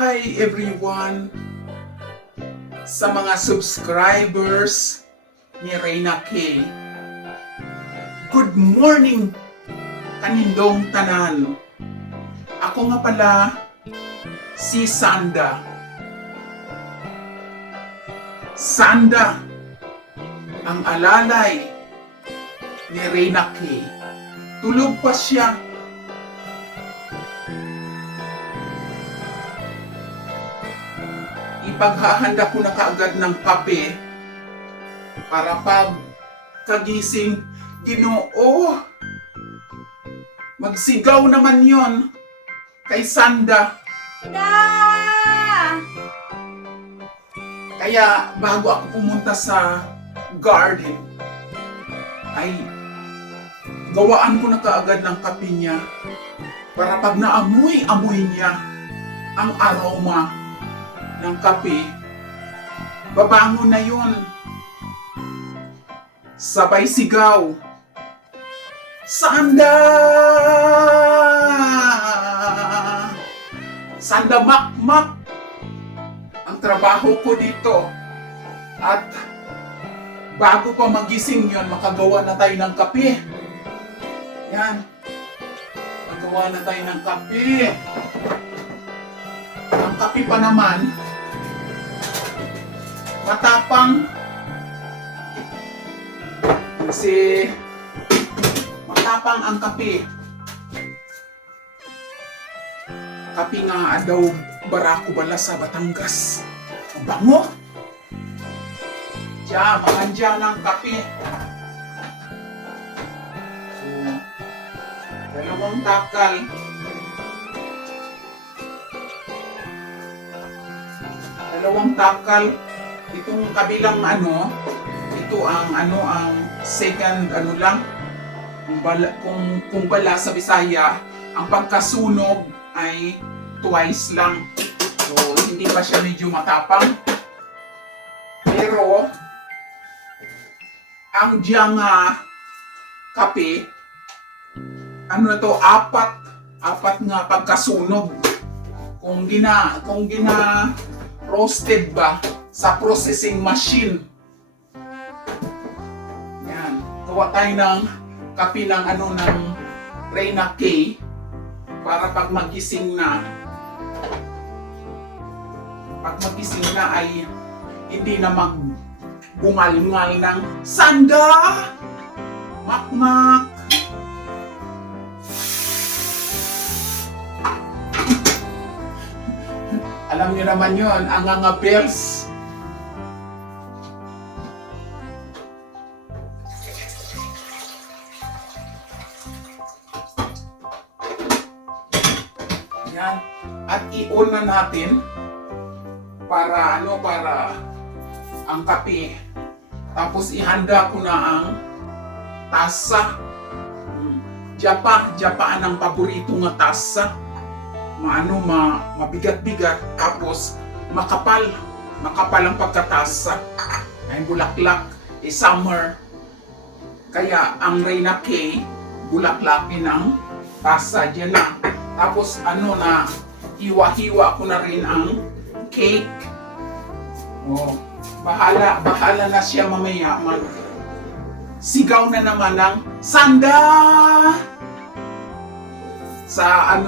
Hi everyone! Sa mga subscribers ni Reyna K. Good morning kanindong tanan. Ako nga pala si Sanda. Sanda ang alalay ni Reyna K. Tulog pa siya. Ipaghahanda ko na kaagad ng kape para pag kagising, Ginoo, magsigaw naman yon kay Sanda. Da! Kaya bago ako pumunta sa garden, ay gawaan ko na kaagad ng kape niya para pag naamoy-amoy niya ang aroma ng kape, babangon na yun. Sabay sigaw, Sanda! Sanda mak-mak ang trabaho ko dito. At bago pa magising yun, makagawa na tayo ng kape. Yan. Magawa na tayo ng kape. Ang kape pa naman, matapang. Kasi matapang ang kape. Kape nga daw barako bala sa Batangas. Ang bango. Diyan, makandya ng kape. So, dalawang takal. Dalawang takal. Itong kabilang ito ang second lang. Kung bala sa Bisaya, ang pagkasunog ay twice lang. So, hindi pa siya medyo matapang. Pero, ang diyang kape, apat nga pagkasunog. Kung gina roasted ba sa processing machine. Yan. Gawa tayo ng kape ng ng Reyna K para pag magising na ay hindi na magbungal-ngal ng Sanda! Mak-mak! Alam niyo naman yun, ang nga bells. Yan. At i-on na natin para ang kape. Tapos ihanda ko na ang tasa. Japaan ang paborito nga tasa. Mabigat-bigat, tapos makapal ang pagkatasa. Ay bulaklak, summer. Kaya ang Reyna K, bulaklakin ang tasa dyan na. Tapos hiwa-hiwa ko na rin ang cake. Oh, bahala na siya mamaya sigaw na naman ng Sanda!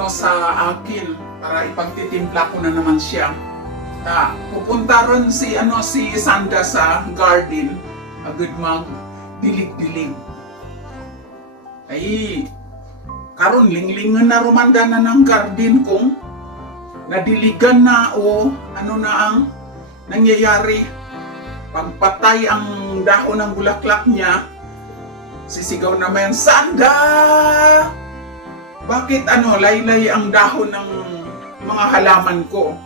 sa akin para ipagtitimpla ko na naman siya. Pupunta ron si Sanda sa garden agad dilig-dilig. Ay karon linglingan na rumanda na ng garden kung nadiligan na o na ang nangyayari. Pagpatay ang dahon ng bulaklak niya, sisigaw naman, Sanda! Bakit laylay ang dahon ng mga halaman ko?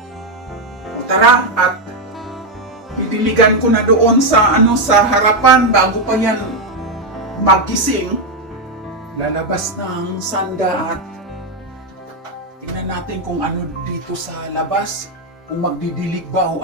O tara, at pidiligan ko na doon sa harapan bago pa yan magising. Lalabas na ang Sanda at tingnan natin kung dito sa labas, kung magdidilig ba o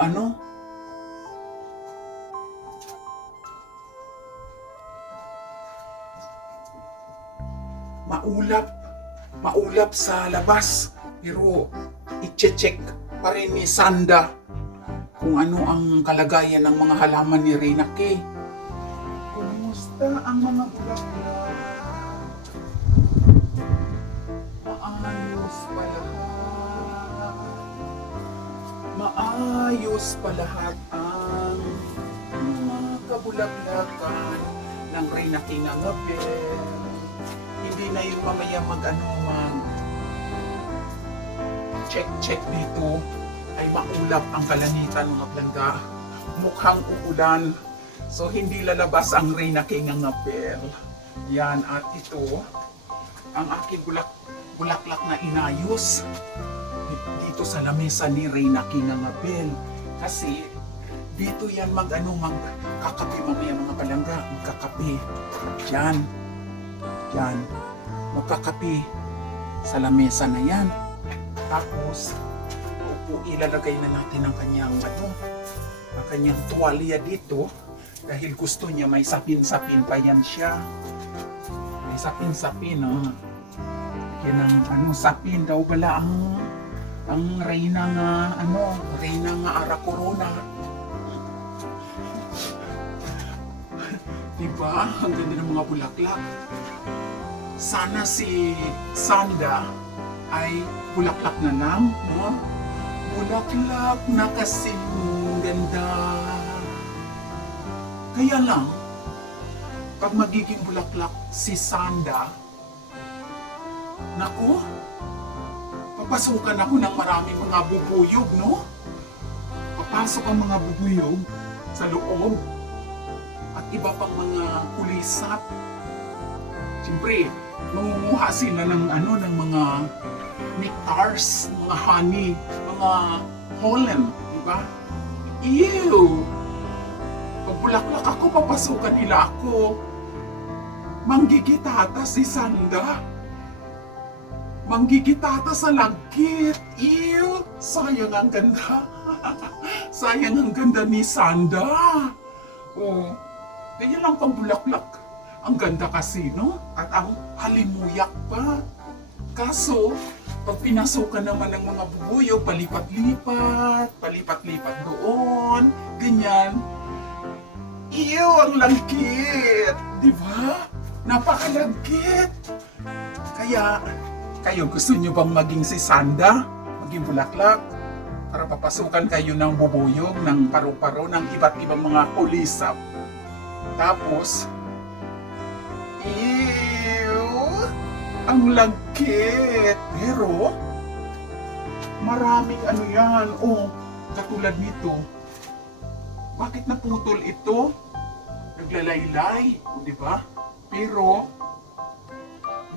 Maulap sa labas. Pero i-check pa rin ni Sanda kung ano ang kalagayan ng mga halaman ni Reyna Kay. Kumusta ang mga bulaklak? Maayos pa lahat. Maayos pa lahat ang mga kabulaklakan ng Reyna Kay nga ngapel. Hindi na yung mamaya mag check dito ay maulap ang kalangitan mga plangga. Mukhang uulan. So hindi lalabas ang Reyna Kay nga ngapel. Yan, at ito ang aking bulaklak na inayos dito sa lamesa ni Reyna Kay nga ngapel. Kasi dito yan magkakape mamaya mga palangga. Magkakape. Yan. Yan. Magkakape sa lamesa na yan. Tapos, ilalagay na natin ang kanyang tuwalya dito dahil gusto niya may sapin-sapin pa yan siya. May sapin-sapin, oh. Yan ang sapin daw pala ang Reyna nga Ara Corona. Diba? Ang ganda ng mga bulaklak. Sana si Sanda ay bulaklak na lang, no? Bulaklak na kasing ganda. Kaya lang, pag magiging bulaklak si Sanda, naku, papasukan ako ng maraming mga bubuyog, no? Papasok ang mga bubuyog sa loob at iba pang mga kulisap. Siyempre, mangunguha sila ng mga nectars, mga honey, mga pollen, di ba? Ew! Pag bulaklak ako, papasukan nila ako. Manggigitata si Sanda. Manggigitata sa langkit. Ew! Sayang ang ganda. Sayang ang ganda ni Sanda. Oh, kaya lang pang bulaklak. Ang ganda kasi, no? At ang halimuyak pa. Kaso, pag pinasukan naman ng mga bubuyog, palipat-lipat doon, ganyan. Ew, ang langkit! Di ba? Napakalangkit! Kaya, kayo gusto nyo bang maging si Sanda? Maging bulaklak? Para papasukan kayo ng bubuyog, ng paru-paro, ng iba't ibang mga kulisap. Tapos, ang lagkit. Pero, maraming yan. Oh, katulad nito. Bakit naputol ito? Naglalaylay. Di ba? Pero,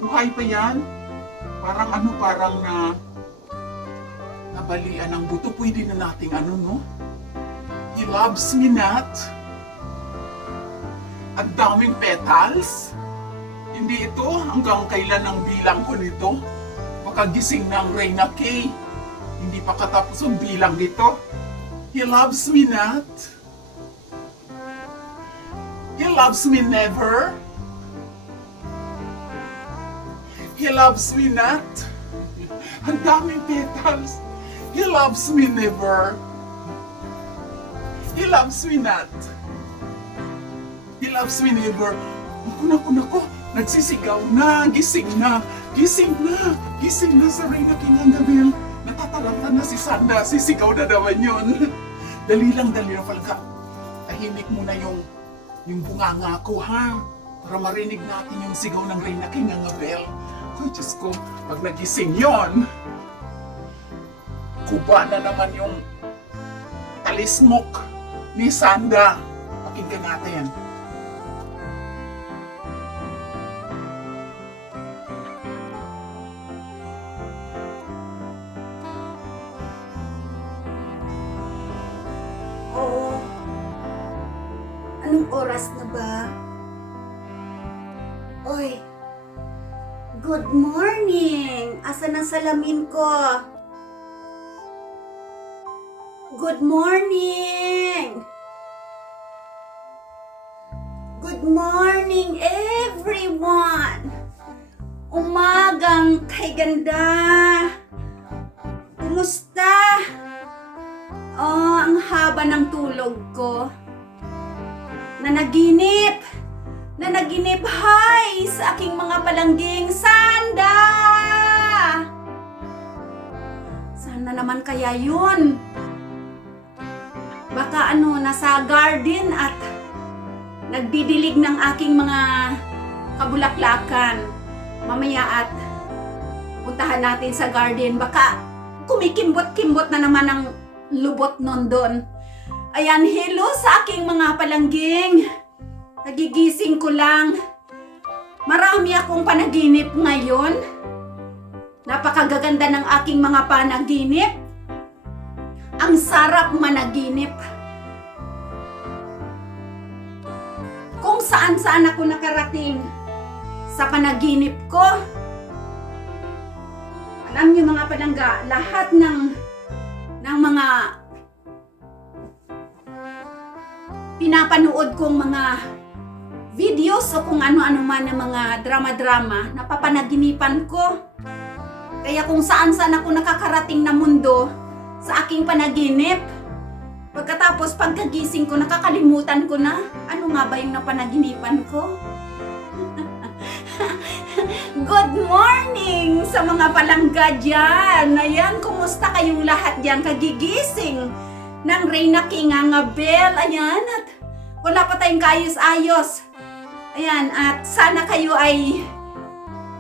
buhay pa yan. Parang nabalian ng buto. Pwede na nating no? He loves me not. Ang daming petals. Hindi ito hanggang kailan ang bilang ko nito. Baka gising na ang Reyna Kay. Hindi pa katapos ang bilang nito. He loves me not. He loves me never. He loves me not. Ang daming petals. He loves me never. He loves me not. He loves me never. Naku. Nagsisigaw na, gising na sa Reyna Kay nga ngapel. Natataranta na si Sanda, sisigaw na naman yun. Dali lang palga. Tahimik muna yung bunganga ko, ha? Para marinig natin yung sigaw ng Reyna Kay nga ngapel. Ay, Diyos ko, pag nagising yon, kuba na naman yung talismok ni Sanda. Pakinggan natin. Anong oras na ba? Oy, good morning! Asan ang salamin ko? Good morning! Good morning, everyone! Umagang kay ganda! Kamusta? Oh, ang haba ng tulog ko. Nanaginip! Nanaginip, hi! Sa aking mga palangging Sanda! Sana naman kaya yun? Baka nasa garden at nagdidilig ng aking mga kabulaklakan. Mamaya at puntahan natin sa garden. Baka kumikimbot-kimbot na naman ang lubot nun doon. Ayan, hello sa aking mga palangging. Nagigising ko lang. Marami akong panaginip ngayon. Napakagaganda ng aking mga panaginip. Ang sarap managinip. Kung saan-saan ako nakarating sa panaginip ko. Alam niyo mga palangga, lahat ng mga pinapanood kong mga videos o kung ano-ano man ng mga drama-drama, napapanaginipan ko. Kaya kung saan-saan ako nakakarating na mundo sa aking panaginip, pagkatapos pagkagising ko, nakakalimutan ko na ano nga ba yung napanaginipan ko. Good morning sa mga palangga dyan. Ayan, kumusta kayong lahat dyan? Kagigising ng Reyna King Angabel. Ayan, at wala pa tayong kaayos-ayos. Ayan, at sana kayo ay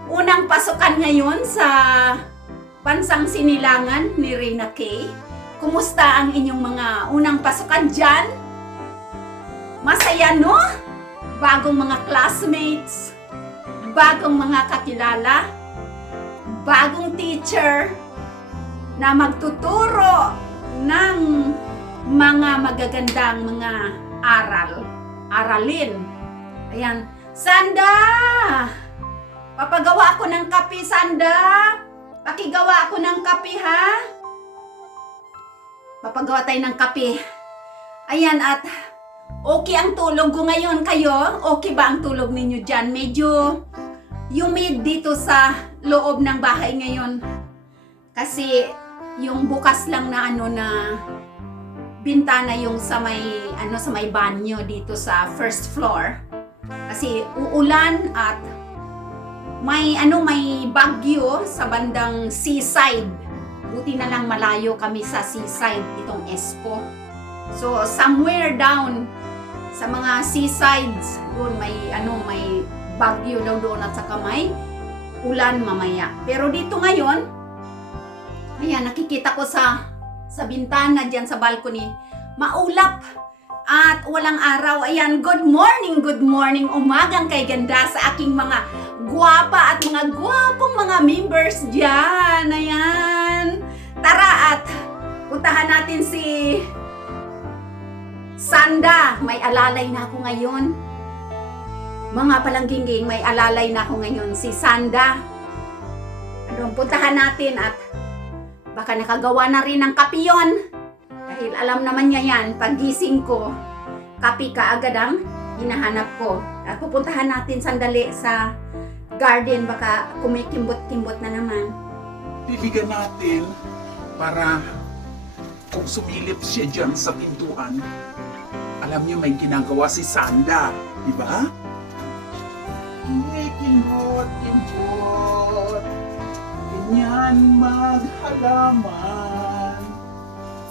unang pasukan ngayon sa bansang sinilangan ni Reyna K. Kumusta ang inyong mga unang pasukan dyan? Masaya, no? Bagong mga classmates, bagong mga kakilala, bagong teacher na magtuturo ng mga magagandang mga aralin. Ayan, Sanda! Papagawa ako ng kape, Sanda! Pakigawa ako ng kape, ha? Papagawa tayo ng kape. Ayan, at okay ang tulog ko ngayon. Kayo, okay ba ang tulog ninyo dyan? Medyo humid dito sa loob ng bahay ngayon. Kasi yung bukas lang na na bintana yung sa may banyo dito sa first floor. Kasi uulan at may bagyo sa bandang seaside. Buti na lang malayo kami sa seaside itong Espo. So somewhere down sa mga seasides doon may bagyo daw doon at saka may ulan mamaya. Pero dito ngayon, ayan, nakikita ko sa bintana dyan sa balcony, maulap at walang araw. Ayan, good morning, umagang kay ganda sa aking mga gwapa at mga gwapong mga members dyan. Ayan, tara at puntahan natin si Sanda. May alalay na ako ngayon. Mga palangging, may alalay na ako ngayon, si Sanda. Puntahan natin at baka nakagawa na rin ng kape yun. Dahil alam naman niya yan, paggising ko, kape ka agad ang hinahanap ko. At pupuntahan natin sandali sa garden, baka kumikimbot-kimbot na naman. Diligan natin para kung sumilip siya dyan sa pintuan, alam niyo may ginagawa si Sanda, di ba? Kimbot, ganyan maghalaman,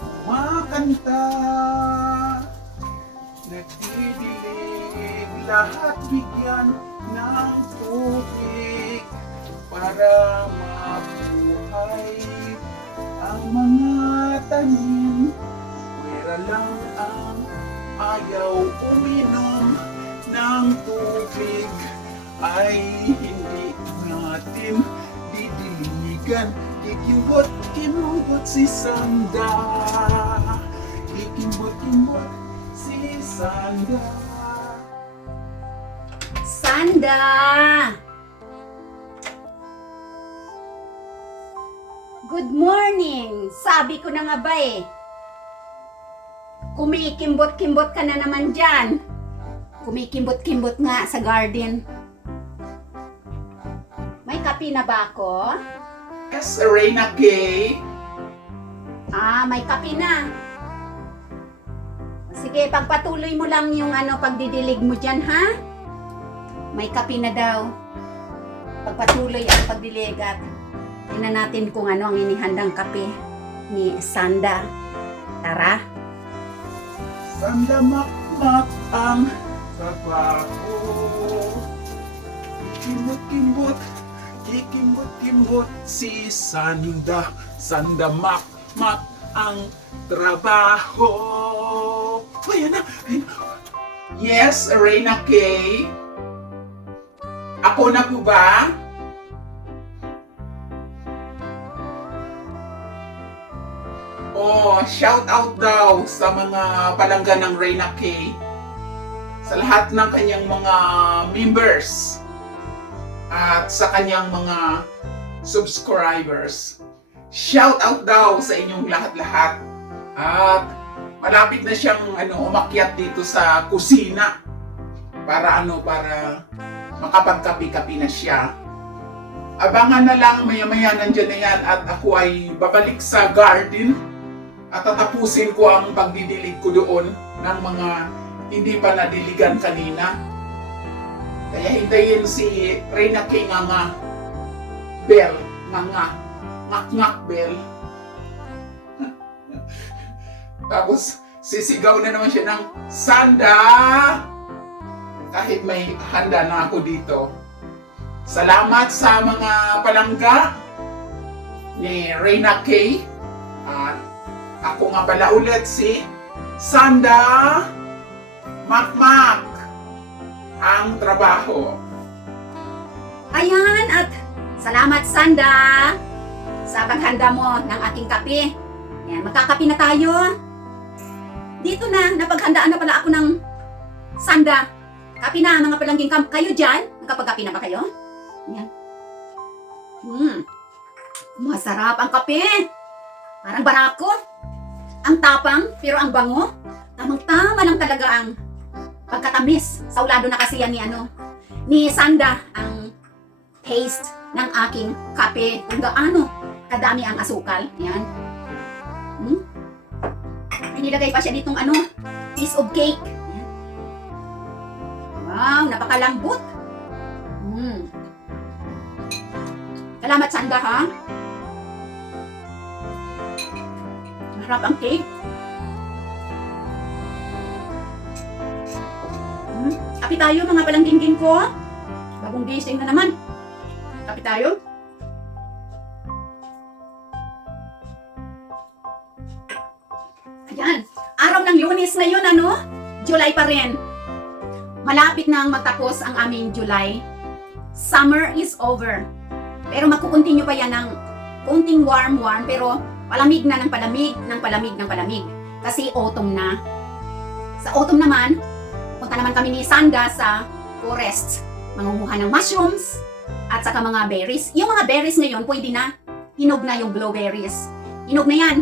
kumakanta, nagdidilig, lahat bigyan ng tubig para mabuhay ang mga tanim. Pwera lang ang ayaw uminom ng tubig, ay hindi natin didiligan. Kikimbot-kimbot si Sanda, kikimbot-kimbot si Sanda. Sanda! Good morning! Sabi ko na nga ba eh. Kumikimbot-kimbot ka na naman dyan. Kumikimbot-kimbot nga sa garden. May kape na ba ako? Yes, Reyna K. may kape na. Sige, pagpatuloy mo lang yung pagdidilig mo dyan, ha? May kape na daw. Pagpatuloy ang pagdilig at tingnan natin kung ano ang inihandang kape ni Sanda. Tara. Sanda makmak ang trabaho. Kikimbot-kimbot, kikimbot-kimbot si Sanda. Sanda makmak ang trabaho. Ayan na. Yes, Reyna Kay. Ako na po ba? Oh, shout out daw sa mga palangga ng Reyna Kay. Sa lahat ng kanyang mga members at sa kanyang mga subscribers. Shout out daw sa inyong lahat-lahat. At malapit na siyang umakyat dito sa kusina para makapagkapi-kapi na siya. Abangan na lang, maya-maya nandyan na yan at ako ay babalik sa garden at tatapusin ko ang pagdidilig ko doon ng mga hindi pa nadiligan kanina. Kaya hintayin si Reyna Kay nga Bell, ngak Bell. Tapos sisigaw na naman siya ng Sanda! Kahit may handa na ako dito. Salamat sa mga palangga ni Reyna Kay. At ako nga pala ulit si Sanda Makmak ang trabaho. Ayan, at salamat Sanda sa paghanda mo ng aking kape. Ayan, magkakape na tayo. Dito na, napaghandaan na pala ako ng Sanda. Kape na, mga palangging kayo dyan. Nakapagkape na ba kayo? Ayan. Masarap ang kape. Parang barako. Ang tapang, pero ang bango. Tamang-tama lang talaga ang pagkatamis. Saulado na kasi yan ni Sanda ang taste ng aking kape. Kung gaano kadami ang asukal. Yan. Inilagay pa siya ditong piece of cake. Yan. Wow, napakalambot. Salamat Sanda, ha? Masarap ang cake. Kape tayo mga palanggingin ko. Bagong gising na naman. Kape tayo. Ayan. Araw ng Lunes ngayon, July pa rin. Malapit na magtapos ang aming July. Summer is over. Pero magkukontinue pa yan ng konting warm, pero palamig na ng palamig. Kasi autumn na. Sa autumn naman, punta naman kami ni Sanda sa forest. Mangunguha ng mushrooms at saka mga berries. Yung mga berries ngayon, pwede na. Hinog na yung blueberries. Hinog na yan.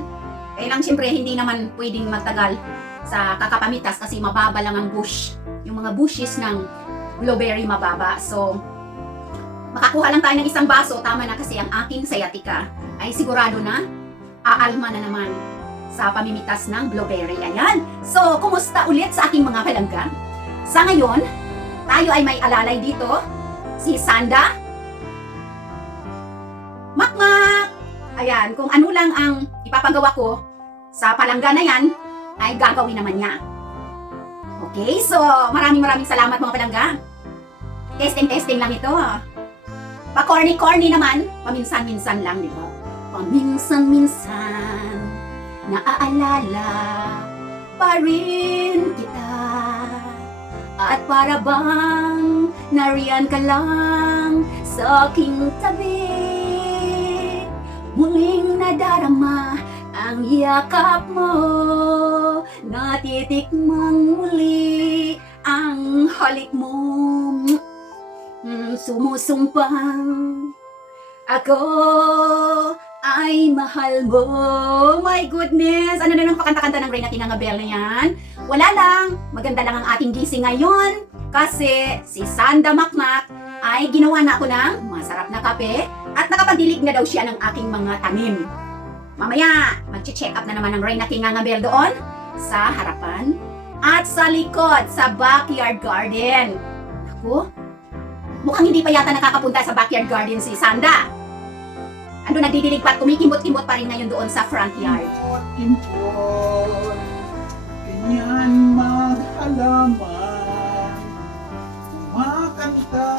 Kaya lang siyempre, hindi naman pwedeng magtagal sa kakapamitas kasi mababa lang ang bush. Yung mga bushes ng blueberry mababa. So, makakuha lang tayo ng isang baso. Tama na kasi ang aking sciatica ay sigurado na aalma na naman sa pamimitas ng blueberry. Ayan. So, kumusta ulit sa aking mga palangga? Sa ngayon, tayo ay may alalay dito. Si Sanda Makmak. Ayan, kung ano lang ang ipapagawa ko sa palangga na yan, ay gagawin naman niya. Okay, so maraming salamat mga palangga. Testing lang ito. Pa-corny naman, paminsan-minsan lang, di ba? Paminsan-minsan, naaalala pa rin kita. At para bang nariyan ka lang sa aking tabi. Muling nadarama ang yakap mo. Natitikmang muli ang halik mo. Sumusumpang ako ay mahal mo. My goodness! Ano na nang pakanta-kanta ng Reyna Kay nga Bell na yan? Wala lang. Maganda lang ang ating gising ngayon. Kasi si Sanda Makmak ay ginawa na ako ng masarap na kape at nakapagdilig na daw siya ng aking mga tanim. Mamaya, mag-check up na naman ng Reyna Kingangabel doon sa harapan at sa likod, sa backyard garden. Naku, mukhang hindi pa yata nakakapunta sa backyard garden si Sanda. Ando nagdidilig pa at kumikimot-kimot pa rin ngayon doon sa front yard. Kimpot, ganyan maghalaman, kumakanta,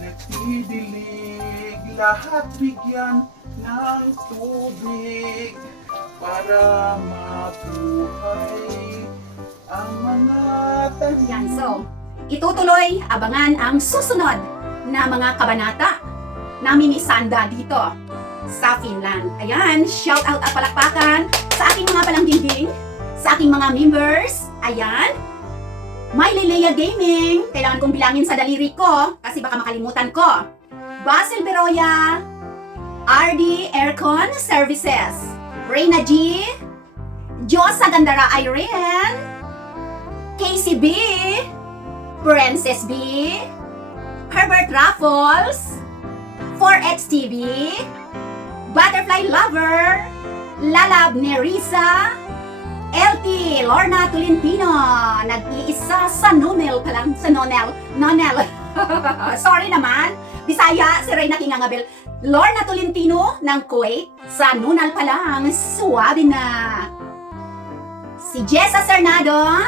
nagdidilig, lahat bigyan ng tubig para mabuhay ang mga tanim. Yan, so, itutuloy, abangan ang susunod na mga kabanata namin ni Sanda dito sa Finland. Ayan, shout out at palakpakan sa aking mga palangging, sa aking mga members. Ayan, My Lilea Gaming, kailangan kong bilangin sa daliri ko kasi baka makalimutan ko. Basil Beroya, RD Aircon Services, Reyna G, Josa Gandara Irene, KCB, Princess B, Herbert Raffles, 4X TV, Butterfly Lover, Lalab Nerissa, LT Lorna Tolentino, nag-iisa sa Nonel pa lang, sa Nonel. Sorry naman, Bisaya, si Reyna Kingangabel. Lorna Tolentino ng Kuwait, sa Nunal pa lang, suwabe na. Si Jessa Cernado,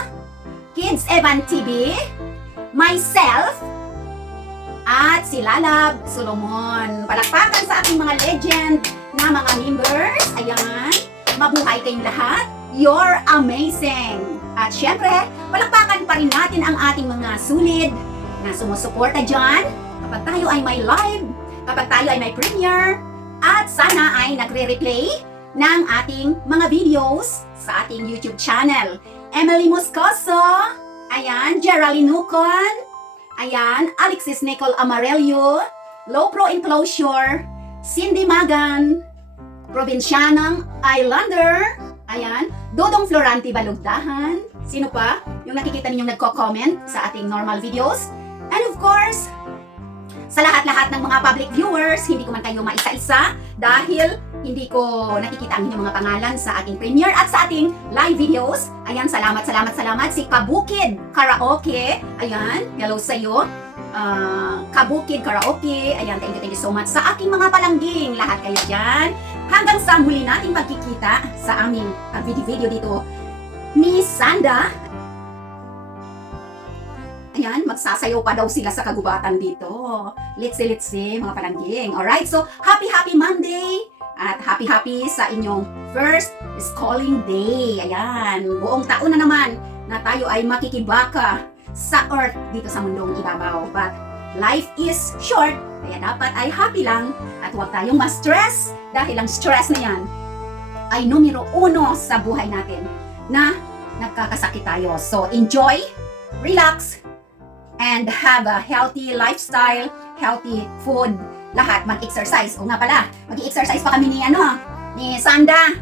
Kids Evan TV, myself, at si Lalab Solomon. Palakpakan sa aking mga legend na mga members. Ayan, mabuhay kayong lahat. You're amazing! At syempre, palakpakan pa rin natin ang ating mga sulit na sumusuporta dyan kapag tayo ay may live, kapag tayo ay may premiere, at sana ay nagre-replay ng ating mga videos sa ating YouTube channel. Emily Moscoso, ayan, Geraldine Nucon, ayan, Alexis Nicole Amarelio, Low Pro Enclosure, Cindy Magan, Provincianang Islander, ayan, Dodong Florante Balugdahan, sino pa? Yung nakikita ninyong nagko-comment sa ating normal videos. And of course, sa lahat-lahat ng mga public viewers, hindi ko man kayo maisa-isa dahil hindi ko nakikita ang inyong mga pangalan sa ating premiere at sa ating live videos. Ayan, salamat. Si Kabukid Karaoke, ayan, hello sa iyo. Kabukid Karaoke, ayan, thank you so much sa aking mga palangging, lahat kayo dyan. Hanggang sa muli nating magkikita sa aming video dito ni Sanda. Ayan, magsasayaw pa daw sila sa kagubatan dito. Litsi, mga palangging. Alright, so happy Monday! At happy sa inyong first schooling day. Ayan, buong taon na naman na tayo ay makikibaka sa earth dito sa mundong ibabaw. But life is short, kaya dapat ay happy lang at huwag tayong ma-stress dahil ang stress na yan ay numero 1 sa buhay natin na nagkakasakit tayo. So enjoy, relax, and have a healthy lifestyle, healthy food, lahat mag-exercise. O nga pala, mag-exercise pa kami ni Sanda.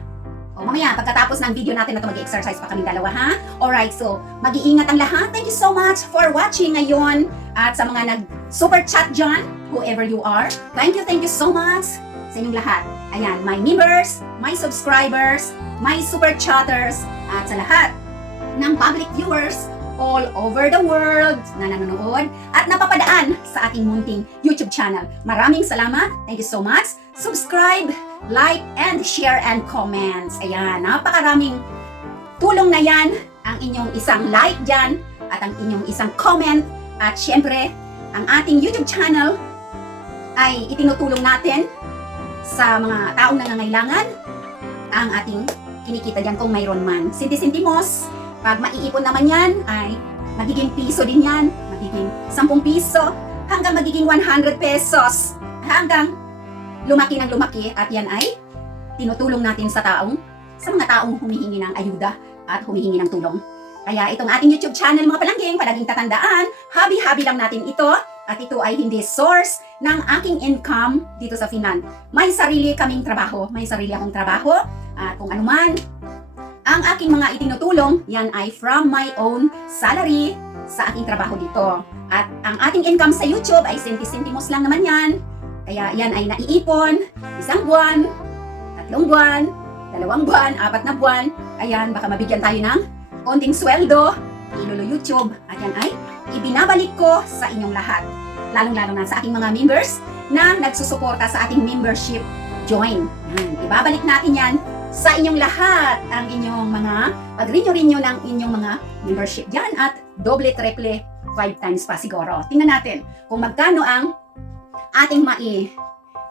O mamaya, pagkatapos ng video natin na ito, mag-exercise pa kami dalawa, ha? Alright, so mag-iingat ang lahat. Thank you so much for watching ngayon. At sa mga nag-super chat dyan, whoever you are, thank you so much sa inyong lahat. Ayan, my members, my subscribers, my super chatters, at sa lahat ng public viewers all over the world na nanonood at napapadaan sa aking munting YouTube channel. Maraming salamat. Thank you so much. Subscribe, like, and share, and comments. Ayan, napakaraming tulong na yan. Ang inyong isang like dyan at ang inyong isang comment. At syempre, ang ating YouTube channel ay itinutulong natin sa mga taong nangangailangan. Ang ating kinikita dyan kung mayroon man. Sinti-sintimos. Pag maiipon naman yan, ay magiging piso din yan, magiging 10 piso, hanggang magiging 100 pesos, hanggang lumaki ng lumaki, at yan ay tinutulong natin sa mga taong humihingi ng ayuda at humihingi ng tulong. Kaya itong ating YouTube channel, mga palangging, palaging tatandaan, habi-habi lang natin ito, at ito ay hindi source ng aking income dito sa Finland. May sarili kaming trabaho, may sarili akong trabaho, at kung anuman, ang aking mga itinutulong, yan ay from my own salary sa aking trabaho dito. At ang ating income sa YouTube ay senti-sentimos lang naman yan. Kaya yan ay naiipon, 1 buwan, 3 buwan, 2 buwan, 4 na buwan. Ayan, baka mabigyan tayo ng konting sweldo, ilolo YouTube. At yan ay ibinabalik ko sa inyong lahat. Lalong-lalo na sa aking mga members na nagsusuporta sa ating membership join. Yan, ibabalik natin yan sa inyong lahat ang inyong mga pag-renew ng inyong mga membership dyan at doble, triple, 5 times pa siguro. Tingnan natin kung magkano ang ating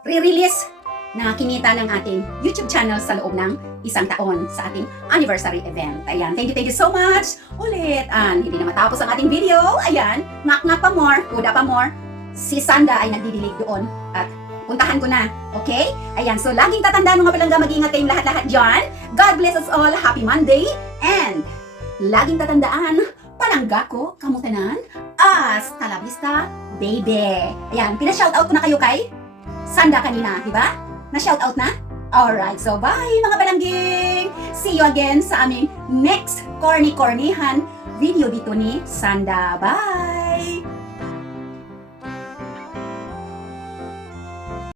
re-release na kinita ng ating YouTube channel sa loob ng 1 taon sa ating anniversary event. Ayan, thank you so much ulit. Hindi na matapos ang ating video. Ayan, ngak-ngak pa more, kuda pa more. Si Sanda ay nagdidilig doon at puntahan ko na. Okay? Ayan, so laging tatandaan mga palangga, mag-ingat kayong lahat-lahat dyan. God bless us all. Happy Monday. And laging tatandaan, palangga ko, kamutanan, hasta la vista, baby. Ayan, pina-shoutout ko na kayo kay Sanda kanina, di ba? Na-shoutout na? Alright, so bye mga palangging! See you again sa aming next corny-cornihan video dito ni Sanda. Bye!